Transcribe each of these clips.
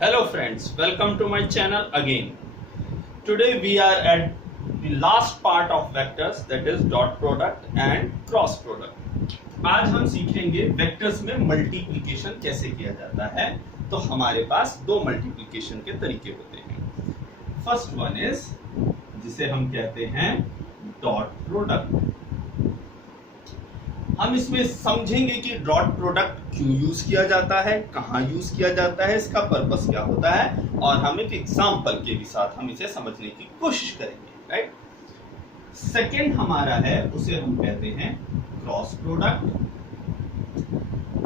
Hello friends, welcome to my channel again. Today we are at the last part of vectors, that is dot product and cross product. आज हम सीखेंगे vectors में multiplication कैसे किया जाता है। तो हमारे पास दो मल्टीप्लिकेशन के तरीके होते हैं। फर्स्ट वन इज जिसे हम कहते हैं डॉट प्रोडक्ट। हम इसमें समझेंगे कि डॉट प्रोडक्ट क्यों यूज किया जाता है, कहां यूज किया जाता है, इसका पर्पस क्या होता है, और हम एक एग्जांपल के भी साथ हम इसे समझने की कोशिश करेंगे। राइट। सेकंड हमारा है, उसे हम कहते हैं क्रॉस प्रोडक्ट,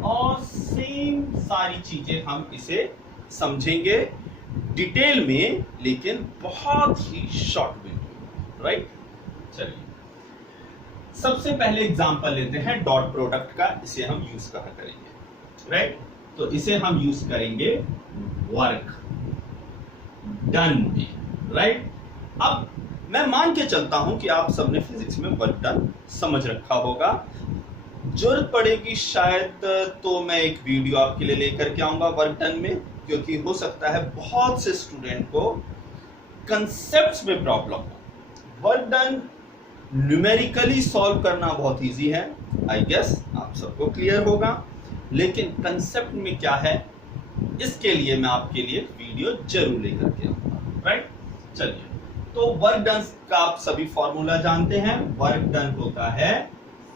और सेम सारी चीजें हम इसे समझेंगे डिटेल में, लेकिन बहुत ही शॉर्ट वीडियो। राइट। चलिए सबसे पहले एग्जांपल लेते हैं डॉट प्रोडक्ट का। इसे हम यूज कहां करेंगे? राइट। तो इसे हम यूज करेंगे वर्क डन में। राइट। अब मैं मान के चलता हूं कि आप सबने फिजिक्स में वर्क डन समझ रखा होगा। जरूरत पड़ेगी शायद तो मैं एक वीडियो आपके लिए लेकर के आऊंगा वर्क डन में, क्योंकि हो सकता है बहुत से स्टूडेंट को कंसेप्ट्स में प्रॉब्लम हो। वर्क डन न्यूमेरिकली सॉल्व करना बहुत इजी है, आई गेस आप सबको क्लियर होगा, लेकिन कंसेप्ट में क्या है इसके लिए मैं आपके लिए वीडियो जरूर लेकर के आऊंगा। राइट। चलिए तो वर्क डन का आप सभी फॉर्मूला जानते हैं। वर्क डन होता है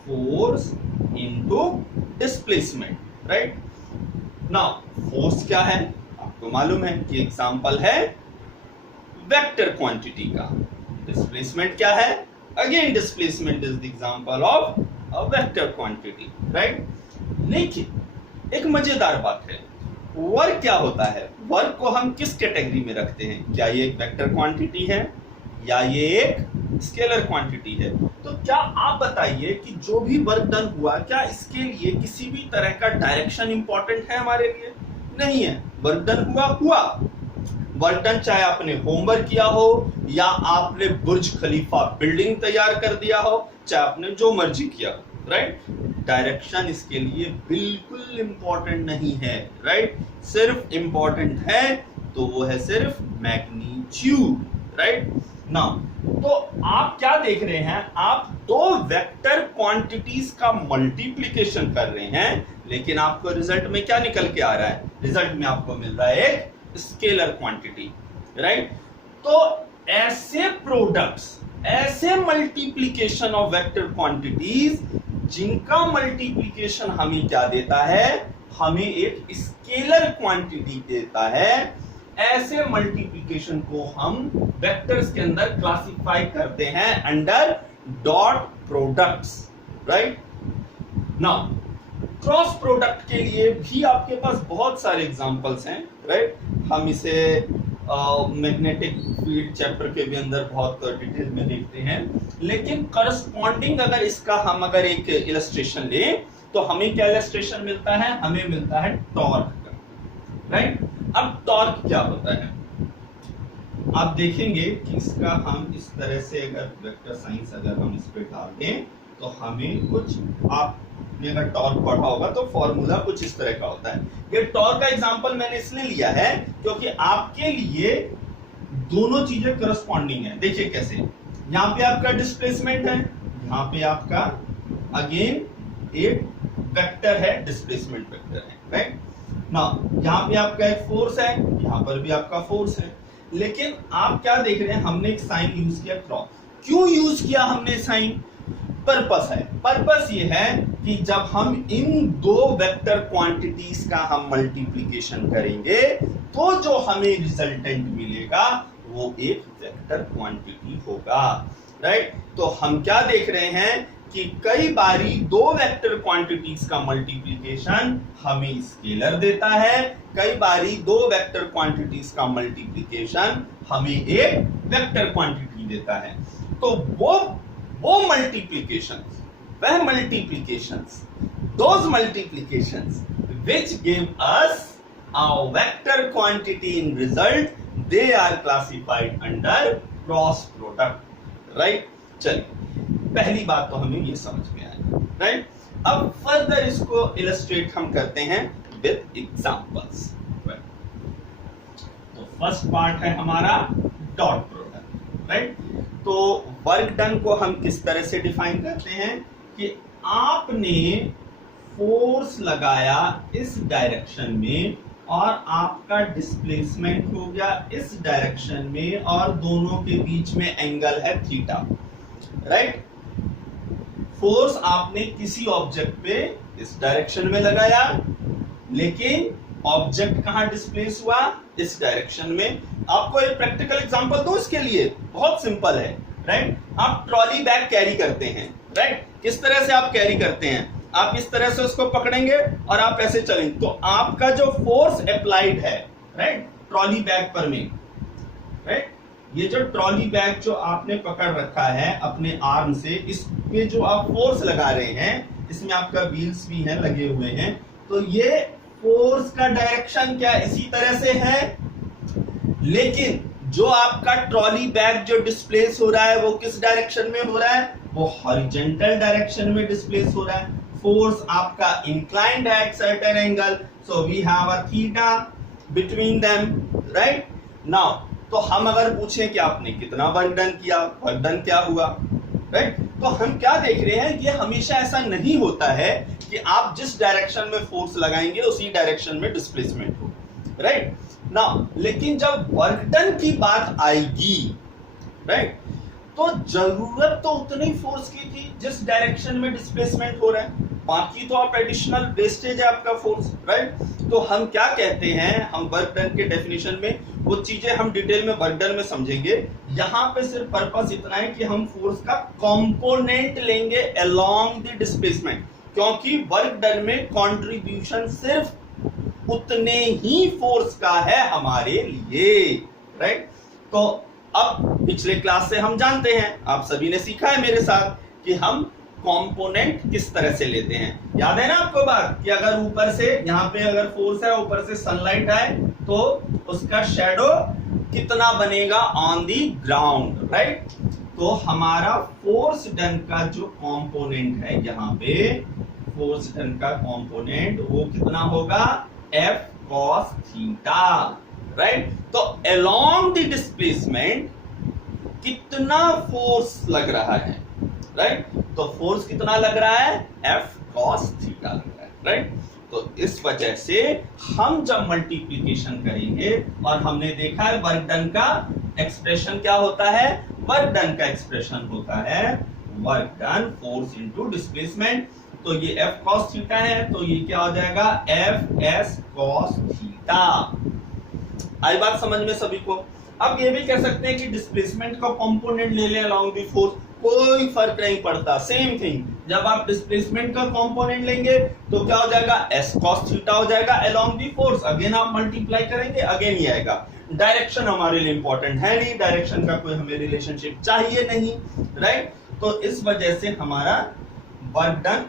force into displacement. Right. Now force क्या है आपको मालूम है कि एग्जांपल है वेक्टर क्वांटिटी का। डिस्प्लेसमेंट क्या है? Again displacement is the example of a vector quantity, right? लेकिन एक मजेदार बात है, वर्क क्या होता है? वर्क को हम किस कैटेगरी में रखते हैं? क्या ये एक वेक्टर क्वांटिटी है या ये एक स्केलर क्वांटिटी है? तो क्या आप बताइए कि जो भी वर्क डन हुआ, क्या इसके लिए किसी भी तरह का डायरेक्शन इंपॉर्टेंट है हमारे लिए? नहीं है। वर्क डन हुआ। वर्क डन चाहे आपने होमवर्क किया हो या आपने बुर्ज खलीफा बिल्डिंग तैयार कर दिया हो, चाहे आपने जो मर्जी किया हो। राइट। डायरेक्शन इसके लिए बिल्कुल इंपॉर्टेंट नहीं है। राइट। सिर्फ इंपॉर्टेंट है तो वो है सिर्फ मैग्नीट्यूड। राइट। नाउ तो आप क्या देख रहे हैं? आप दो वेक्टर क्वांटिटीज का मल्टीप्लिकेशन कर रहे हैं, लेकिन आपको रिजल्ट में क्या निकल के आ रहा है? रिजल्ट में आपको मिल रहा है एक स्केलर क्वांटिटी। राइट। तो ऐसे प्रोडक्ट्स, ऐसे मल्टीप्लिकेशन ऑफ वेक्टर क्वांटिटीज जिनका मल्टीप्लिकेशन हमें क्या देता है? हमें एक स्केलर क्वांटिटी देता है। ऐसे मल्टीप्लिकेशन को हम वेक्टर्स के अंदर क्लासिफाई करते हैं under dot products. Right. Now cross product के लिए भी आपके पास बहुत सारे एग्जांपल्स हैं। राइट। हम इसे मैग्नेटिक फील्ड चैप्टर के भी अंदर बहुत डिटेल में देखते हैं, लेकिन करस्पॉन्डिंग अगर इसका हम अगर एक इलस्ट्रेशन ले तो हमें क्या इलस्ट्रेशन मिलता है? हमें मिलता है टॉर्क का। राइट। अब टॉर्क क्या होता है आप देखेंगे कि इसका हम इस तरह से अगर वेक्टर साइंस अगर हम इस पे डाल दें तो हमें कुछ, आपने अगर टॉर्क पढ़ा होगा तो फॉर्मूला कुछ इस तरह का होता है। ये टॉर्क का एग्जांपल मैंने इसलिए लिया है क्योंकि आपके लिए दोनों चीजें करस्पॉन्डिंग है। देखिए कैसे, यहाँ पे आपका डिस्प्लेसमेंट है, यहाँ पे आपका अगेन एक वेक्टर है, डिस्प्लेसमेंट वेक्टर है। राइट। नाउ यहाँ पे आपका एक फोर्स है, यहाँ पर भी आपका फोर्स है, लेकिन आप क्या देख रहे हैं? हमने एक साइन यूज किया क्रॉस। क्यों यूज किया हमने साइन? पर्पस है। पर्पस ये है कि जब हम इन दो वेक्टर क्वांटिटीज का हम मल्टीप्लिकेशन करेंगे तो जो हमें रिजल्टेंट मिलेगा वो एक वेक्टर क्वांटिटी होगा। राइट। तो हम क्या देख रहे हैं कि कई बारी दो वेक्टर क्वांटिटीज का मल्टीप्लिकेशन हमें स्केलर देता है, कई बारी दो वेक्टर क्वांटिटीज का मल्टीप्लिकेशन हमें एक वेक्टर क्वांटिटी देता है। तो वो मल्टीप्लिकेशंस, वह multiplications, those multiplications which give us a vector quantity in result, they are classified under cross product. right? चलिए पहली बात तो हमें ये समझ में आया। राइट। अब फर्दर इसको इलस्ट्रेट हम करते हैं विद एग्जांपल्स। फर्स्ट पार्ट है हमारा डॉट प्रोडक्ट, राइट। तो वर्क डन को हम किस तरह से डिफाइन करते हैं कि आपने फोर्स लगाया इस डायरेक्शन में और आपका डिस्प्लेसमेंट हो गया इस डायरेक्शन में और दोनों के बीच में एंगल है थीटा, राइट। फोर्स आपने किसी ऑब्जेक्ट पे इस डायरेक्शन में लगाया, लेकिन ऑब्जेक्ट कहां डिस्प्लेस हुआ, इस डायरेक्शन में। आपको एक प्रैक्टिकल एग्जांपल दो इसके लिए, बहुत सिंपल है, राइट। आप ट्रॉली बैग कैरी करते हैं, राइट। किस तरह से आप कैरी करते हैं, आप इस तरह से उसको पकड़ेंगे और आप ऐसे चलेंगे, तो आपका जो फोर्स अप्लाइड है, राइट, ट्रॉली बैग पर में, राइट, ये जो ट्रॉली बैग जो आपने पकड़ रखा है अपने आर्म से, इस पे जो आप फोर्स लगा रहे हैं, इसमें आपका व्हील्स भी हैं लगे हुए हैं, तो ये फोर्स का डायरेक्शन क्या इसी तरह से है, लेकिन जो आपका ट्रॉली बैग जो डिस्प्लेस हो रहा है वो किस डायरेक्शन में हो रहा है, वो हॉरिजॉन्टल डायरेक्शन में डिस्प्लेस हो रहा है। फोर्स आपका इंक्लाइंड है at certain angle, so we have a theta between them, right. Now तो हम अगर पूछें कि आपने कितना वर्क डन किया, वर्क डन क्या हुआ, राइट, तो हम क्या देख रहे हैं, ये हमेशा ऐसा नहीं होता है कि आप जिस डायरेक्शन में फोर्स लगाएंगे उसी डायरेक्शन में डिस्प्लेसमेंट हो, राइट ना। लेकिन जब वर्क डन की बात आएगी, राइट, तो जरूरत तो उतनी फोर्स की थी जिस डायरेक्शन में डिस्प्लेसमेंट हो रहा है, बाकी तो आप एडिशनल वेस्टेज है आपका फोर्स, राइट। तो हम क्या कहते हैं, हम वर्क डन के डेफिनेशन में वो चीजें हम डिटेल में वर्क डन में समझेंगे। यहां पे सिर्फ पर्पस इतना है कि हम फोर्स का कंपोनेंट लेंगे अलोंग द डिस्प्लेसमेंट, क्योंकि वर्क डन में कंट्रीब्यूशन सिर्फ उतने ही फोर्स का है हमारे लिए, राइट। तो अब पिछले क्लास से हम जानते हैं, आप सभी ने सीखा है मेरे साथ कि हम कंपोनेंट किस तरह से लेते हैं। याद है ना आपको बात कि अगर ऊपर से, यहाँ पे अगर फोर्स है, ऊपर से सनलाइट आए तो उसका शैडो कितना बनेगा ऑन दी ग्राउंड, राइट। तो हमारा फोर्स डन का जो कंपोनेंट है, यहाँ पे फोर्स डन का कंपोनेंट वो कितना होगा, F cos थीटा, राइट। तो अलोंग द डिस्प्लेसमेंट कितना फोर्स लग रहा है, राइट, तो फोर्स कितना लग रहा है, F cos थीटा लग रहा है, राइट। तो इस वजह से हम जब मल्टीप्लिकेशन करेंगे, और हमने देखा है वर्क डन का एक्सप्रेशन क्या होता है, वर्क डन का एक्सप्रेशन होता है work done force into displacement. तो ये F cos थीटा है, तो ये क्या हो जाएगा, Fs cos थीटा। आई बात समझ में सभी को। अब ये भी कह सकते हैं कि डिस्प्लेसमेंट का कंपोनेंट ले लें अलोंग द फोर्स, कोई फर्क नहीं पड़ता, सेम थिंग। जब आप डिस्प्लेसमेंट का कंपोनेंट लेंगे तो क्या हो जाएगा, S cos थीटा हो जाएगा अलोंग द फोर्स। अगेन आप मल्टीप्लाई करेंगे, अगेन ही आएगा। डायरेक्शन हमारे लिए इंपॉर्टेंट है नहीं, डायरेक्शन का कोई हमें रिलेशनशिप चाहिए नहीं, राइट। तो इस वजह से हमारा work done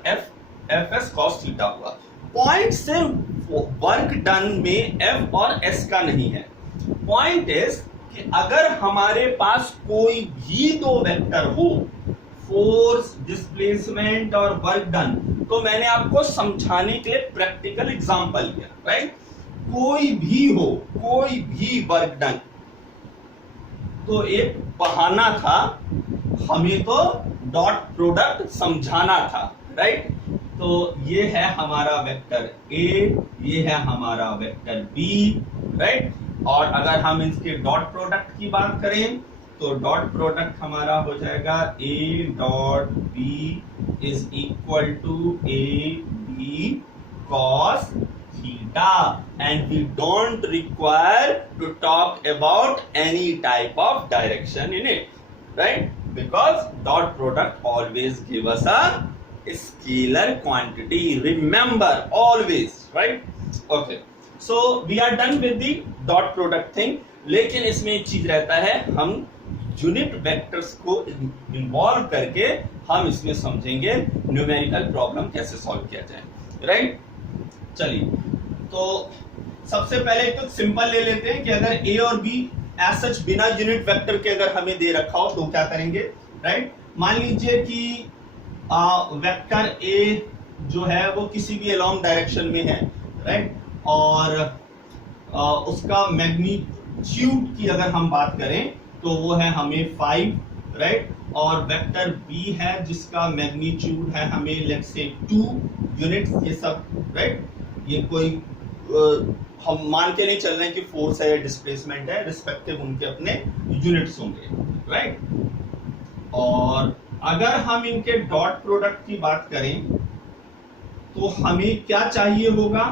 Fs cos theta हुआ। पॉइंट सिर्फ वर्क डन में F और S का नहीं है, पॉइंट इज कि अगर हमारे पास कोई भी दो वेक्टर हो, फोर्स, डिस्प्लेसमेंट और वर्क डन, तो मैंने आपको समझाने के लिए प्रैक्टिकल एग्जांपल दिया, राइट। कोई भी हो, कोई भी वर्क डन, तो एक बहाना था, हमें तो डॉट प्रोडक्ट समझाना था, राइट। तो ये है हमारा वेक्टर A, ये है हमारा वेक्टर B, राइट। और अगर हम इसके डॉट प्रोडक्ट की बात करें तो डॉट प्रोडक्ट हमारा हो जाएगा A dot B is equal to AB cos theta, and we don't require to talk about any type of direction in it, right, because dot product always give us a scalar quantity, remember always, right? Okay, so we are done with the dot product thing. लेकिन इसमें एक चीज रहता है, हम unit vectors को involve करके हम इसमें समझेंगे न्यूमेरिकल प्रॉब्लम कैसे सॉल्व किया जाए, राइट। चलिए, तो सबसे पहले तो सिंपल ले लेते हैं कि अगर A और B एज सच बिना यूनिट वेक्टर के अगर हमें दे रखा हो तो क्या करेंगे, राइट। मान लीजिए कि वेक्टर A जो है वो किसी भी अलोंग डायरेक्शन में है, राइट, और उसका मैग्नीट्यूड की अगर हम बात करें तो वो है हमें 5, राइट, और वेक्टर बी है जिसका मैग्नीट्यूड है हमें लेट्स से 2 यूनिट्स, ये सब राइट, ये कोई हम मान के नहीं चल रहे हैं कि फोर्स है या डिस्प्लेसमेंट है, रिस्पेक्टिव उनके अपने यूनिट्स होंगे, राइट। और अगर हम इनके डॉट प्रोडक्ट की बात करें तो हमें क्या चाहिए होगा,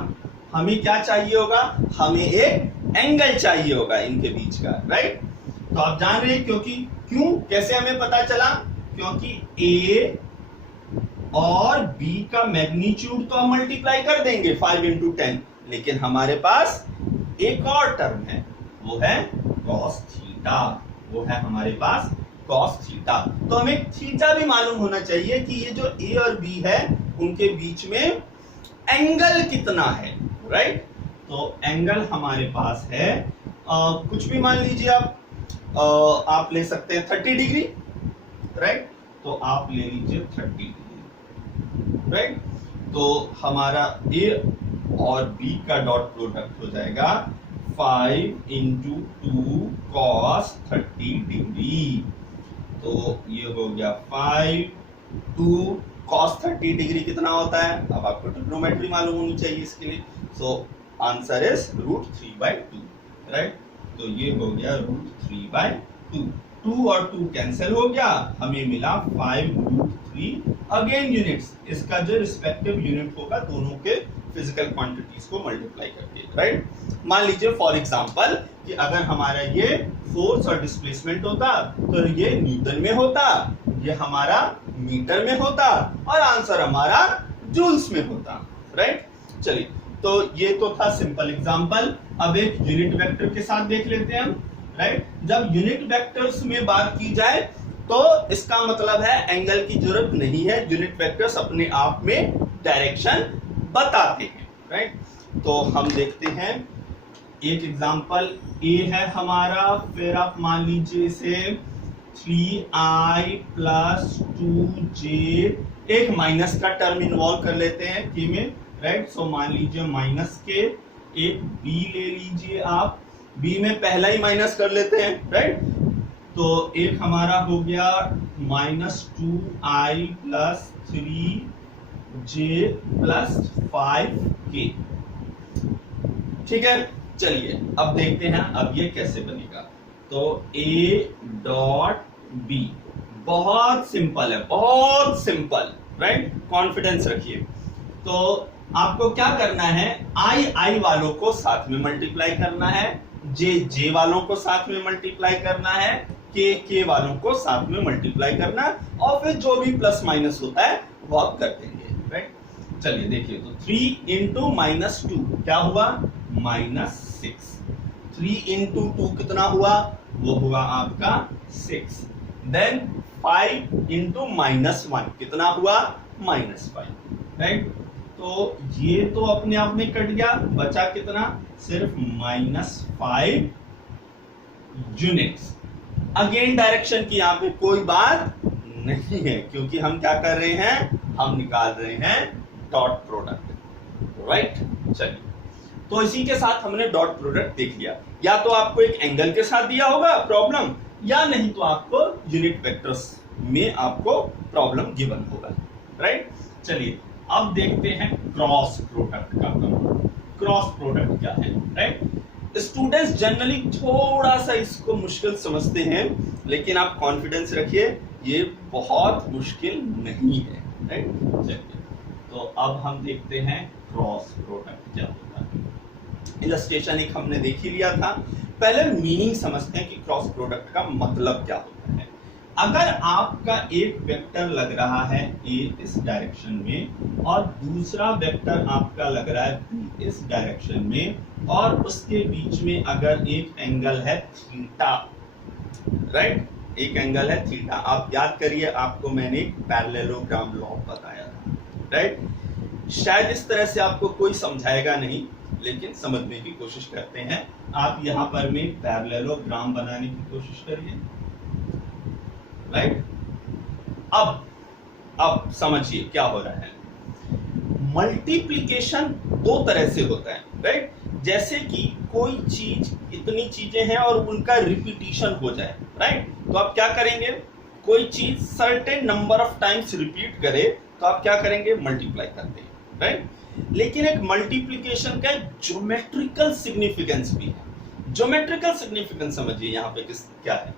हमें क्या चाहिए होगा, हमें एक एंगल चाहिए होगा इनके बीच का, राइट। तो आप जान रहे हैं क्योंकि क्यों, कैसे हमें पता चला, क्योंकि ए और बी का मैग्नीट्यूड तो हम मल्टीप्लाई कर देंगे 5 into 10, लेकिन हमारे पास एक और टर्म है, वो है cos थीटा, वो है हमारे पास cos थीटा। तो हमें थीटा भी मालूम होना चाहिए कि ये जो ए और बी है उनके बीच में एंगल कितना है, राइट। तो एंगल हमारे पास है कुछ भी मान लीजिए आप ले सकते हैं 30 डिग्री, राइट, तो आप ले लीजिए 30 डिग्री, राइट। तो हमारा ए और बी का डॉट प्रोडक्ट हो जाएगा 5 into 2 cos 30 डिग्री। तो ये हो गया 5 2 cos 30 डिग्री कितना होता है, अब आपको ट्रिग्नोमेट्री मालूम होनी चाहिए इसके लिए। So answer is √3/2, right. तो ये हो गया √3/2, 2 और 2 कैंसिल हो गया, हमें मिला 5√3 अगेन यूनिट्स, इसका जो रिस्पेक्टिव यूनिट होगा दोनों के फिजिकल क्वांटिटीज को मल्टीप्लाई करके, राइट। मान लीजिए फॉर एग्जांपल कि अगर हमारा ये फोर्स और डिस्प्लेसमेंट होता तो ये न्यूटन में होता, ये हमारा मीटर में होता और आंसर हमारा जूल्स में होता, राइट। चलिए, तो ये तो था सिंपल एग्जांपल। अब एक यूनिट वेक्टर के साथ देख लेते हैं हम, राइट। जब यूनिट वेक्टर्स में बात की जाए तो इसका मतलब है एंगल की जरूरत नहीं है, यूनिट वेक्टर्स अपने आप में डायरेक्शन बताते हैं, राइट। तो हम देखते हैं एक एग्जांपल, ए है हमारा, फिर आप मान लीजिए इसे 3i + 2j, एक माइनस का टर्म इन्वॉल्व कर लेते हैं के में, राइट। सो मान लीजिए माइनस के, एक बी ले लीजिए आप, बी में पहला ही माइनस कर लेते हैं, राइट। तो एक हमारा हो गया -2i + 3j + 5k, ठीक है। चलिए अब देखते हैं अब ये कैसे बनेगा। तो a डॉट b, बहुत सिंपल है, बहुत सिंपल, राइट, कॉन्फिडेंस रखिए। तो आपको क्या करना है, i वालों को साथ में मल्टीप्लाई करना है, j वालों को साथ में मल्टीप्लाई करना है, k वालों को साथ में मल्टीप्लाई करना है, और फिर जो भी प्लस माइनस होता है वो आप कर देंगे, राइट। चलिए देखिए, तो 3 into -2 क्या हुआ, -6, 3 into 2 कितना हुआ, वो हुआ आपका 6, देन 5 into -1 कितना हुआ, -5, राइट। तो ये तो अपने आप में कट गया, बचा कितना, सिर्फ -5 यूनिट्स। अगेन डायरेक्शन की यहाँ पे कोई बात नहीं है, क्योंकि हम क्या कर रहे हैं, हम निकाल रहे हैं डॉट प्रोडक्ट, राइट। चलिए, तो इसी के साथ हमने डॉट प्रोडक्ट देख लिया। या तो आपको एक एंगल के साथ दिया होगा प्रॉब्लम, या नहीं तो आपको यूनिट वेक्टर्स में आपको प्रॉब्लम गिवन होगा, राइट। चलिए अब देखते हैं क्रॉस प्रोडक्ट का काम। क्रॉस प्रोडक्ट क्या है, राइट। स्टूडेंट्स जनरली थोड़ा सा इसको मुश्किल समझते हैं, लेकिन आप कॉन्फिडेंस रखिए, ये बहुत मुश्किल नहीं है, राइट। चलिए, तो अब हम देखते हैं क्रॉस प्रोडक्ट क्या होता है। इलस्ट्रेशन एक हमने देख ही लिया था, पहले मीनिंग समझते हैं कि क्रॉस प्रोडक्ट का मतलब क्या होता है। अगर आपका एक वेक्टर लग रहा है ए इस डायरेक्शन में और दूसरा वेक्टर आपका लग रहा है बी इस डायरेक्शन में, और उसके बीच में अगर एक एंगल है थीटा, राइट, एक एंगल है थीटा, आप याद करिए आपको मैंने एक पैरेललोग्राम लॉ बताया था, राइट। शायद इस तरह से आपको कोई समझाएगा नहीं, लेकिन समझने की कोशिश करते हैं। आप यहां पर में पैरेललोग्राम बनाने की कोशिश करिए, राइट। अब समझिए क्या हो रहा है। मल्टीप्लिकेशन दो तरह से होता है, राइट। जैसे कि कोई चीज, इतनी चीजें हैं और उनका रिपीटिशन हो जाए, राइट, तो आप क्या करेंगे, कोई चीज certain number of times repeat करे तो आप क्या करेंगे, मल्टीप्लाई करते हैं, राइट। लेकिन एक मल्टीप्लिकेशन का ज्योमेट्रिकल सिग्निफिकेंस भी है। ज्योमेट्रिकल सिग्निफिकेंस समझिए यहाँ पे क्या है,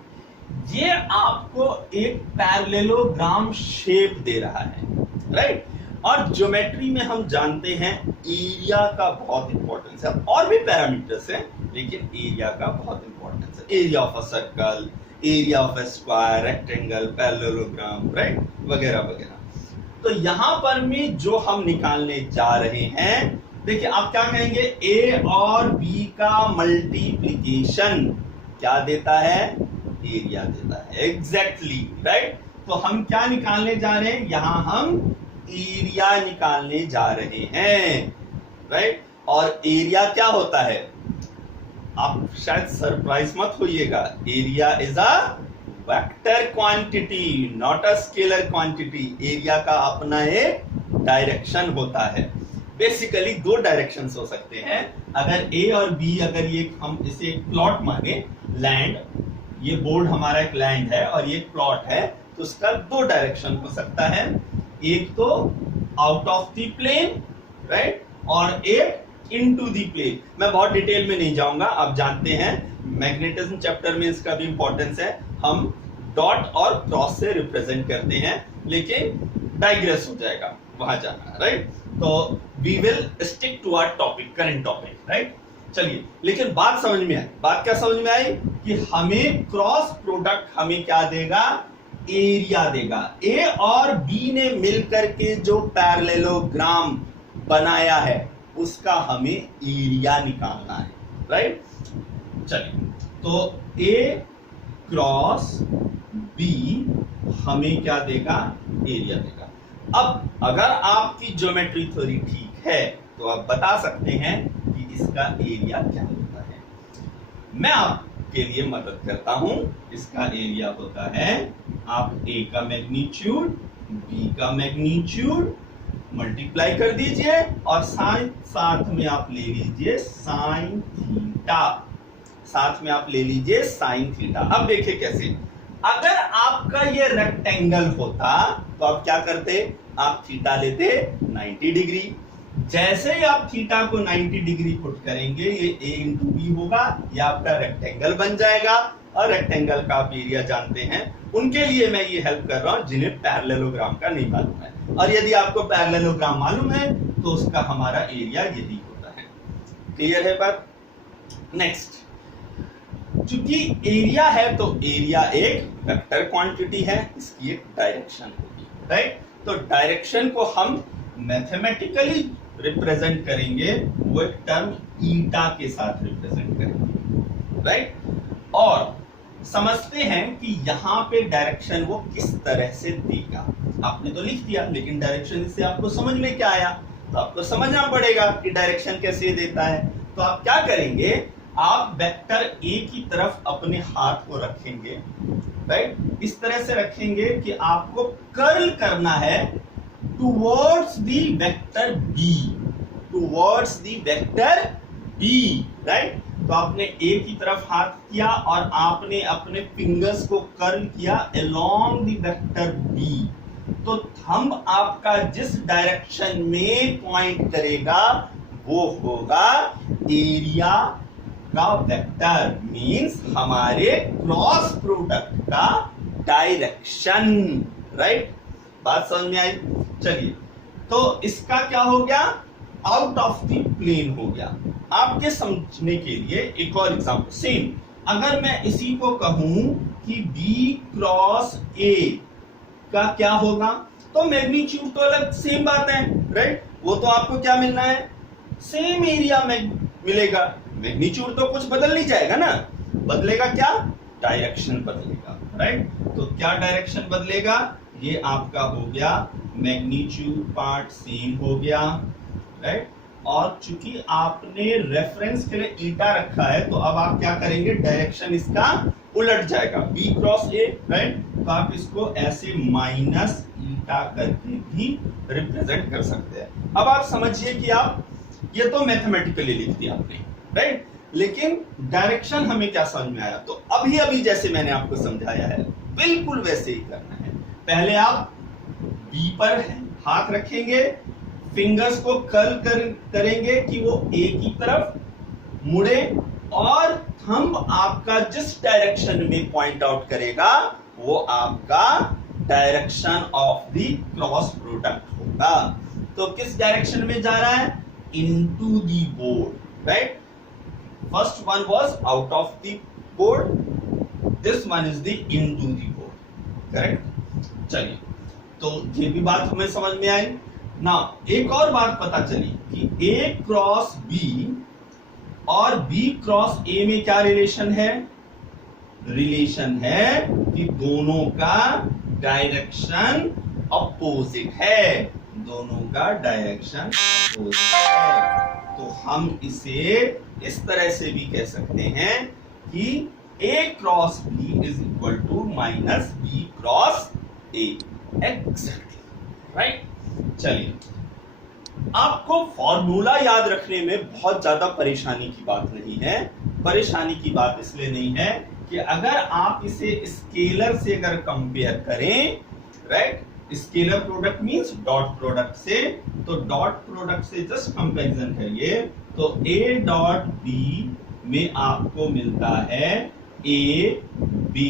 ये आपको एक पैरेललोग्राम शेप दे रहा है, राइट। और ज्योमेट्री में हम जानते हैं एरिया का बहुत इंपॉर्टेंस है, और भी पैरामीटर्स हैं लेकिन एरिया का बहुत इंपॉर्टेंस है। Area of a circle, area of a square, rectangle, parallelogram, right, वगैरह वगैरह। तो यहां पर में जो हम निकालने जा रहे हैं, देखिए आप क्या कहेंगे, ए और बी का मल्टीप्लिकेशन क्या देता है, एरिया देता है, एग्जैक्टली, राइट। तो हम क्या निकालने जा रहे हैं, यहां हम एरिया निकालने जा रहे हैं, राइट। और एरिया क्या होता है, आप शायद सरप्राइज मत होइएगा, area is a vector quantity, not a scalar quantity. Area का अपना एक डायरेक्शन होता है। बेसिकली दो डायरेक्शंस हो सकते हैं, अगर ए और बी, अगर ये हम इसे प्लॉट माने, लैंड, ये बोर्ड हमारा एक लैंड है और ये प्लॉट है, तो उसका दो डायरेक्शन हो सकता है, एक तो out of the plane, right, और एक इनटू द प्लेन। मैं बहुत डिटेल में नहीं जाऊंगा, आप जानते हैं मैग्नेटिज्म चैप्टर में इसका भी इंपॉर्टेंस है, हम डॉट और क्रॉस से रिप्रेजेंट करते हैं, लेकिन डाइग्रेस हो जाएगा वहां जाना, राइट। तो we will stick to our topic, current topic, right. चलिए, लेकिन बात समझ में आई, बात क्या समझ में आई कि हमें क्रॉस प्रोडक्ट हमें क्या देगा, एरिया देगा। ए और बी ने मिलकर के जो पैरेललोग्राम बनाया है उसका हमें एरिया निकालना है, राइट। चलिए, तो ए क्रॉस बी हमें क्या देगा, एरिया देगा। अब अगर आपकी ज्योमेट्री थ्योरी ठीक है तो आप बता सकते हैं कि इसका एरिया क्या होता है। मैं आपके लिए मदद करता हूं, इसका एरिया होता है, आप ए का मैग्नीट्यूड, बी का मैग्नीट्यूड मल्टीप्लाई कर दीजिए और साथ में आप ले लीजिए साइन थीटा, साथ में आप ले लीजिए साइन थीटा। अब देखिए कैसे, अगर आपका ये रेक्टेंगल होता तो आप क्या करते, आप थीटा लेते 90 डिग्री। जैसे ही आप थीटा को 90 डिग्री पुट करेंगे, ये ए इंटू बी होगा, ये आपका रेक्टेंगल बन जाएगा। और रेक्टेंगल का आप एरिया जानते हैं, उनके लिए मैं ये हेल्प कर रहा हूं जिन्हें पैरेललोग्राम का नहीं मालूम है। और यदि आपको पैरेललोग्राम मालूम है तो उसका हमारा एरिया यही होता है। क्लियर है बात। नेक्स्ट, चूंकि एरिया है तो एरिया एक वेक्टर क्वांटिटी है, इसकी एक डायरेक्शन होगी, राइट। तो डायरेक्शन को हम मैथमेटिकली रिप्रेजेंट करेंगे, वो एक टर्म ईटा के साथ रिप्रेजेंट करेंगे, राइट। और समझते हैं कि यहाँ पे डायरेक्शन वो किस तरह से देगा। आपने तो लिख दिया, लेकिन डायरेक्शन इससे आपको समझ में क्या आया, तो आपको समझना पड़ेगा कि डायरेक्शन कैसे देता है। तो आप क्या करेंगे, आप वेक्टर ए की तरफ अपने हाथ को रखेंगे, राइट, इस तरह से रखेंगे कि आपको कर्ल करना है towards the vector b, towards the vector b, right. तो आपने ए की तरफ हाथ किया और आपने अपने फिंगर्स को कर्ल किया अलोंग द वेक्टर बी। तो थंब आपका जिस डायरेक्शन में पॉइंट करेगा वो होगा एरिया का वेक्टर, मींस हमारे क्रॉस प्रोडक्ट का डायरेक्शन, राइट। बात समझ में आई। चलिए, तो इसका क्या हो गया, आउट ऑफ द प्लेन हो गया। आपके समझने के लिए एक और एग्जांपल, सेम अगर मैं इसी को कहूं कि B क्रॉस A का क्या होगा, तो मैग्नीट्यूड तो अलग, सेम बात है, राइट। वो तो आपको क्या मिलना है, सेम एरिया में मिलेगा, मैग्नीट्यूड तो कुछ बदल नहीं जाएगा ना, बदलेगा क्या, डायरेक्शन बदलेगा, राइट। तो क्या डायरेक्शन बदलेगा, ये आपका हो गया मैग्नीट्यूड पार्ट सेम हो गया, राइट। और चूंकि आपने रेफरेंस के लिए ईटा रखा है तो अब आप क्या करेंगे, डायरेक्शन इसका उलट जाएगा, बी क्रॉस ए, राइट। तो आप इसको ऐसे माइनस ईटा करके भी रिप्रेजेंट कर सकते हैं। अब आप समझिए कि आप ये तो मैथमेटिकली लिख दिया आपने, राइट, लेकिन डायरेक्शन हमें क्या समझ में आया? तो अभी अभी जैसे मैंने आपको समझाया है बिल्कुल वैसे ही करना है। पहले आप बी पर हाथ रखेंगे, फिंगर्स को कर्ल करेंगे कि वो ए की तरफ मुड़े, और थंब आपका जिस डायरेक्शन में पॉइंट आउट करेगा वो आपका direction of the cross product होगा। तो किस डायरेक्शन में जा रहा है? Into the board, right? First one was out of the board, this one is the into the board, correct? चलिए, तो ये भी बात हमें समझ में आई ना। एक और बात पता चली कि ए क्रॉस बी और बी क्रॉस ए में क्या रिलेशन है? रिलेशन है कि दोनों का डायरेक्शन अपोजिट है, दोनों का डायरेक्शन अपोजिट है। तो हम इसे इस तरह से भी कह सकते हैं कि A cross B is equal to minus B cross A, exactly, right? चलिए, आपको फॉर्मूला याद रखने में बहुत ज्यादा परेशानी की बात नहीं है। परेशानी की बात इसलिए नहीं है कि अगर आप इसे स्केलर से अगर कंपेयर करें, right, scalar product means dot product से, तो डॉट प्रोडक्ट से जस्ट कंपैरिजन करिए तो a डॉट b में आपको मिलता है a b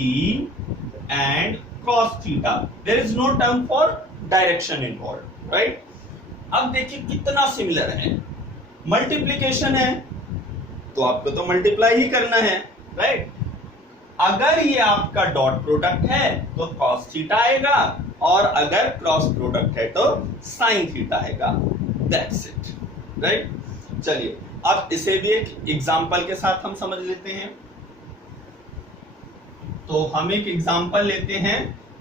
and cos theta. There is no term for direction involve, right? अब देखिए कितना सिमिलर है। मल्टीप्लीकेशन है तो आपको तो मल्टीप्लाई ही करना है, राइट? अगर ये आपका डॉट प्रोडक्ट है तो cos थीटा आएगा, और अगर क्रॉस प्रोडक्ट है तो sin थीटा आएगा। That's it, right? चलिए, अब इसे भी एक एग्जांपल के साथ हम समझ लेते हैं। तो हम एक एग्जांपल लेते हैं।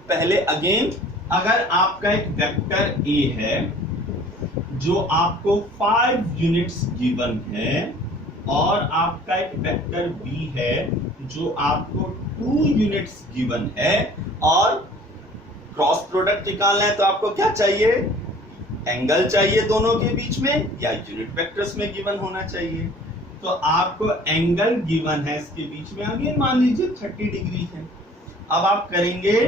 पहले अगेन, अगर आपका एक वेक्टर ए है जो आपको 5 यूनिट्स गिवन है, और आपका एक वेक्टर बी है जो आपको 2 यूनिट्स गिवन है, और क्रॉस प्रोडक्ट निकालना है तो आपको क्या चाहिए? एंगल चाहिए दोनों के बीच में, या यूनिट वेक्टर्स में गिवन होना चाहिए। तो आपको एंगल गिवन है इसके बीच में, अगेन मान लीजिए 30 डिग्री है। अब आप करेंगे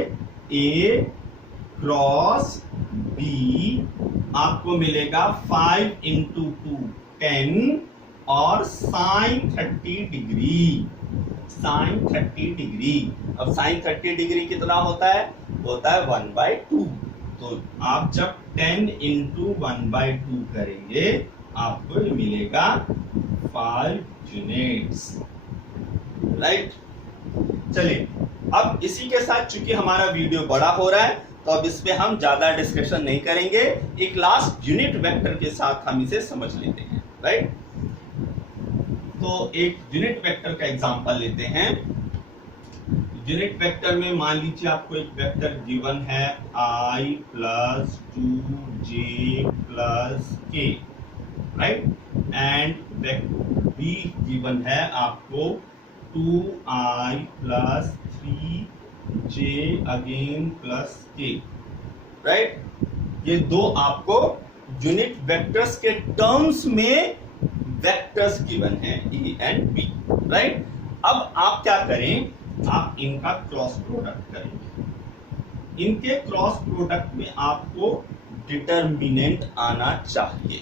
ए क्रॉस बी, आपको मिलेगा 5 इंटू 2 10, और साइन 30 डिग्री, साइन 30 डिग्री। अब साइन 30 डिग्री कितना होता है? होता है 1/2। तो आप जब 10 इंटू 1/2 करेंगे आपको मिलेगा 5 यूनिट्स, राइट? चलिए, अब इसी के साथ चूंकि हमारा वीडियो बड़ा हो रहा है तो अब इस पे हम ज्यादा डिस्कशन नहीं करेंगे। एक लास्ट यूनिट वेक्टर के साथ हम इसे समझ लेते हैं, राइट? तो एक यूनिट वेक्टर का एग्जांपल लेते हैं। यूनिट वेक्टर में मान लीजिए आपको एक वेक्टर गिवन है i plus 2j plus k, right? And be given है आपको 2i plus 3j again plus k, right? ये दो आपको यूनिट वेक्टर्स के टर्म्स में वेक्टर्स गिवन है ए एंड बी, राइट? अब आप क्या करें? आप इनका क्रॉस प्रोडक्ट करेंगे। इनके क्रॉस प्रोडक्ट में आपको डिटर्मिनेंट आना चाहिए,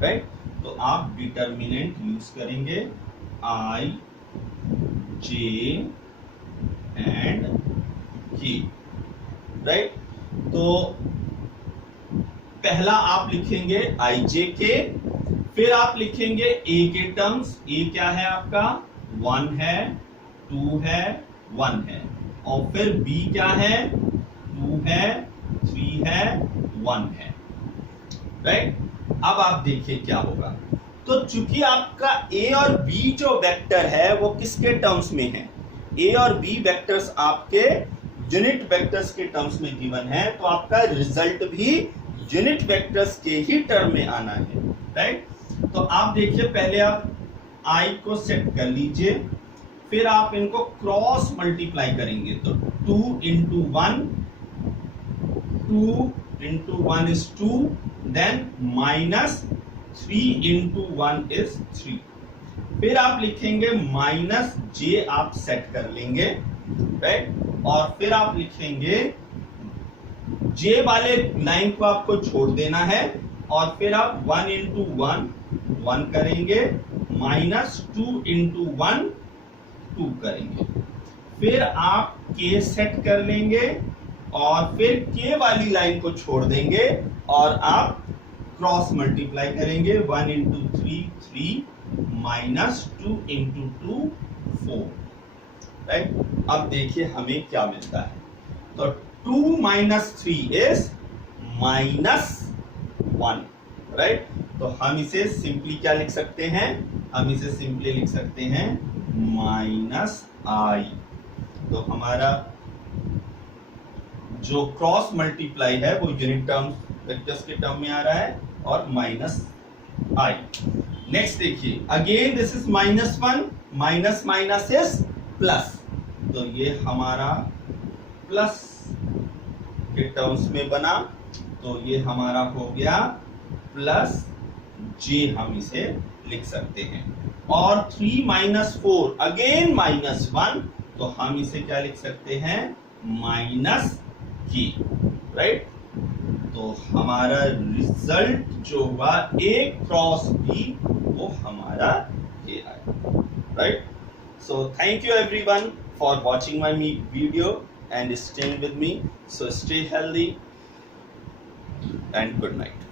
राइट? तो आप डिटर्मिनेंट यूज करेंगे i, j and k, right? तो पहला आप लिखेंगे i j k, फिर आप लिखेंगे a के टर्म्स। a क्या है आपका? 1 है, 2 है, 1 है, और फिर b क्या है? 2 है, 3 है, 1 है, राइट? अब आप देखिए क्या होगा। तो चूंकि आपका a और b जो वेक्टर है वो किसके टर्म्स में है? a और b वेक्टर्स आपके यूनिट वेक्टर्स के टर्म्स में गिवन है, तो आपका रिजल्ट भी यूनिट वेक्टर्स के ही टर्म में आना है, राइट? तो आप देखिए, पहले आप i को सेट कर लीजिए, फिर आप इनको क्रॉस मल्टीप्लाई करेंगे तो 2 into 1, 2 into 1 is 2, then minus 3 into 1 is 3, फिर आप लिखेंगे माइनस जे, आप सेट कर लेंगे, राइट। और फिर आप लिखेंगे जे वाले लाइन को आपको छोड़ देना है, और फिर आप 1 इंटू 1 करेंगे, माइनस 2 इंटू 1 2 करेंगे। फिर आप के सेट कर लेंगे और फिर के वाली लाइन को छोड़ देंगे और आप क्रॉस मल्टीप्लाई करेंगे, 1 इंटू 3 3 माइनस 2 इंटू 2 4, राइट। अब देखिए हमें क्या मिलता है, तो 2 माइनस 3 इज माइनस 1, राइट। तो हम इसे सिंपली क्या लिख सकते हैं, हम इसे सिंपली लिख सकते हैं माइनस आई। तो हमारा जो क्रॉस मल्टीप्लाई है वो यूनिट टर्म्स, वेक्टर्स के टर्म में आ रहा है, और माइनस आई। नेक्स्ट देखिए, again this is minus 1, minus minus is plus, तो ये हमारा प्लस के टर्म्स में बना, तो ये हमारा हो गया प्लस जे, हम इसे लिख सकते हैं। और 3 माइनस 4 अगेन माइनस 1, तो हम इसे क्या लिख सकते हैं, माइनस के, राइट। तो हमारा रिजल्ट जो हुआ ए क्रॉस बी, वो हमारा ये आया, right. So thank you everyone for watching my video and staying with me. So stay healthy and good night.